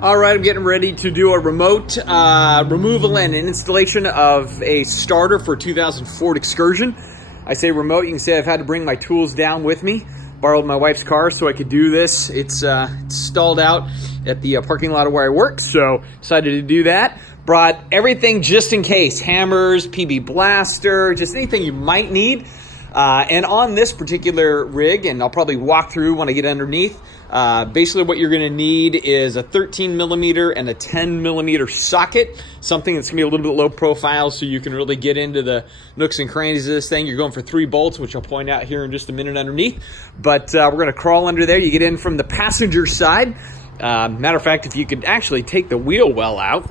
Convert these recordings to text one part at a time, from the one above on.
All right, I'm getting ready to do a remote removal and an installation of a starter for 2004 Excursion. I say remote, you can say I've had to bring my tools down with me. Borrowed my wife's car so I could do this. It's stalled out at the parking lot of where I work, so decided to do that. Brought everything just in case, hammers, PB blaster, just anything you might need. And on this particular rig, and I'll probably walk through when I get underneath, basically what you're gonna need is a 13mm and a 10mm socket, something that's gonna be a little bit low profile so you can really get into the nooks and crannies of this thing. You're going for 3 bolts, which I'll point out here in just a minute underneath. But we're gonna crawl under there. You get in from the passenger side. Matter of fact, if you could actually take the wheel well out,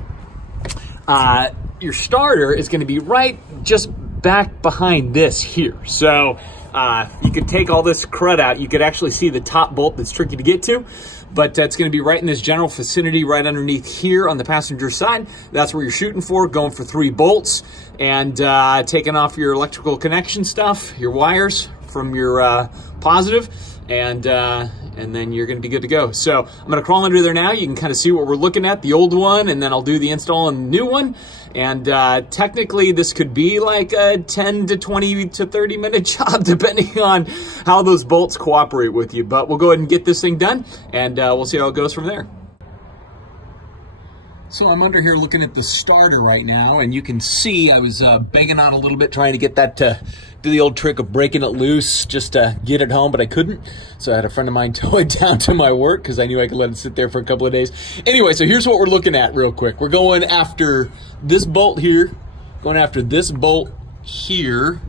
your starter is gonna be right just back behind this here. So you could take all this crud out. You could actually see the top bolt that's tricky to get to, but it's going to be right in this general vicinity right underneath here on the passenger side. That's where you're shooting for, going for 3 bolts and taking off your electrical connection stuff, your wires from your positive, and then you're going to be good to go. So I'm going to crawl under there now. You can kind of see what we're looking at, the old one, and then I'll do the install on the new one. And technically this could be like a 10 to 20 to 30 minute job depending on how those bolts cooperate with you. But we'll go ahead and get this thing done, and we'll see how it goes from there. So I'm under here looking at the starter right now, and you can see I was banging on a little bit trying to get that to do the old trick of breaking it loose just to get it home, but I couldn't. So I had a friend of mine tow it down to my work because I knew I could let it sit there for a couple of days. Anyway, so here's what we're looking at real quick. We're going after this bolt here, going after this bolt here,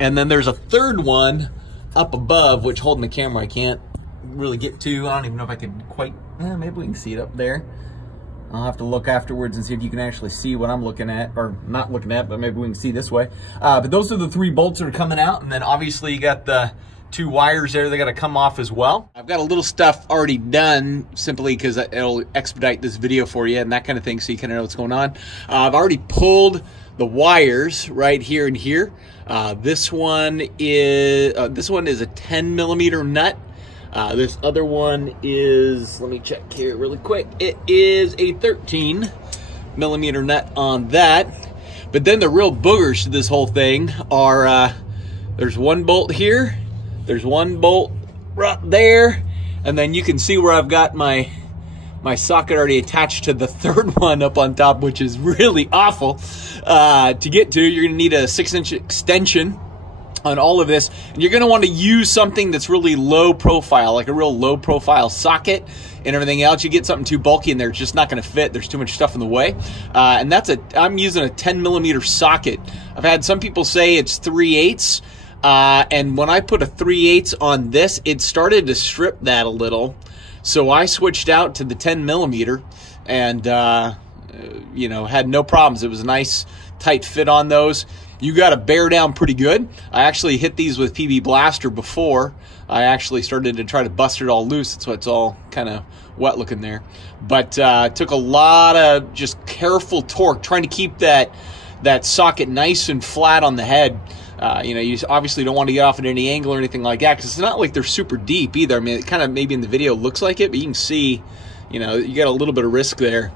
and then there's a third one up above, which holding the camera I can't really get to. I don't even know if I could quite, maybe we can see it up there. I'll have to look afterwards and see if you can actually see what I'm looking at, or not looking at, but maybe we can see this way. But those are the 3 bolts that are coming out, and then obviously you got the 2 wires there. They got to come off as well. I've got a little stuff already done simply because it'll expedite this video for you and that kind of thing, so you kind of know what's going on. I've already pulled the wires right here and here. This one is a 10mm nut. This other one is, let me check here really quick. It is a 13mm nut on that. But then the real boogers to this whole thing are, there's 1 bolt here, there's 1 bolt right there, and then you can see where I've got my socket already attached to the 3rd one up on top, which is really awful to get to. You're gonna need a 6-inch extension on all of this, and you're going to want to use something that's really low profile, like a real low profile socket and everything else. You get something too bulky in there, it's just not going to fit. There's too much stuff in the way. And I'm using a 10mm socket. I've had some people say it's 3/8, and when I put a 3/8 on this, it started to strip that a little. So I switched out to the 10mm and you know, had no problems. It was a nice tight fit on those. You got to bear down pretty good. I actually hit these with PB blaster before. I actually started to try to bust it all loose. That's why it's all kind of wet looking there. But took a lot of just careful torque, trying to keep that socket nice and flat on the head. You know, you obviously don't want to get off at any angle or anything like that, because it's not like they're super deep either. I mean, it kind of maybe in the video looks like it, but you can see, you know, you got a little bit of risk there.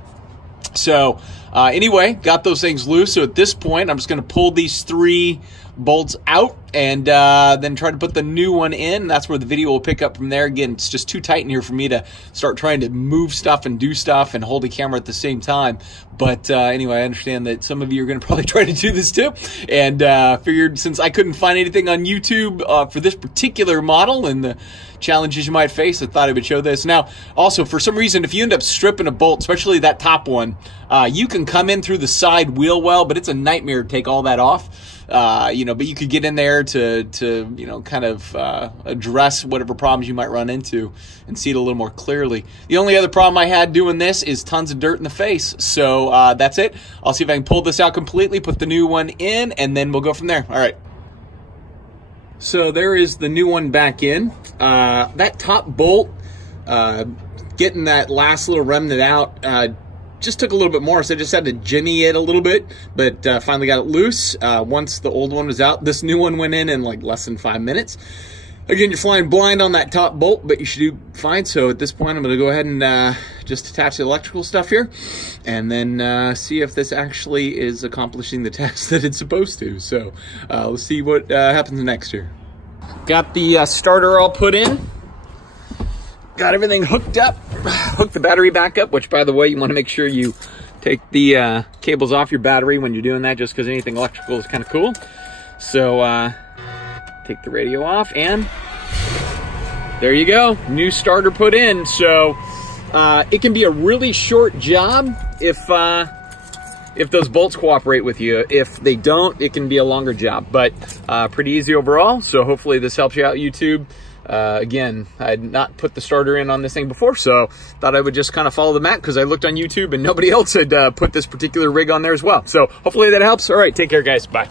So anyway, got those things loose. So at this point, I'm just going to pull these 3 bolts out and then try to put the new one in. That's where the video will pick up from there. Again, it's just too tight in here for me to start trying to move stuff and do stuff and hold the camera at the same time. But anyway, I understand that some of you are going to probably try to do this too, and figured since I couldn't find anything on YouTube for this particular model and the challenges you might face, I thought I would show this. Now, also, for some reason, if you end up stripping a bolt, especially that top one, you can come in through the side wheel well, but it's a nightmare to take all that off. You know, but you could get in there to you know, kind of address whatever problems you might run into and see it a little more clearly. The only other problem I had doing this is tons of dirt in the face. So that's it. I'll see if I can pull this out completely, put the new one in, and then we'll go from there. All right. So there is the new one back in. That top bolt, getting that last little remnant out, just took a little bit more, so I just had to jimmy it a little bit, but finally got it loose. Once the old one was out, this new one went in like less than 5 minutes. Again, you're flying blind on that top bolt, but you should do fine. So at this point, I'm going to go ahead and just attach the electrical stuff here, and then see if this actually is accomplishing the task that it's supposed to. So let's see what happens next here. Got the starter all put in. Got everything hooked up. Hooked the battery back up, which, by the way, you want to make sure you take the cables off your battery when you're doing that, just because anything electrical is kind of cool. So take the radio off, and there you go, new starter put in. So it can be a really short job if those bolts cooperate with you. If they don't, it can be a longer job, but pretty easy overall. So hopefully this helps you out, YouTube. Again, I had not put the starter in on this thing before, so thought I would just kind of follow the map, because I looked on YouTube and nobody else had put this particular rig on there as well. So hopefully that helps. All right, take care, guys. Bye.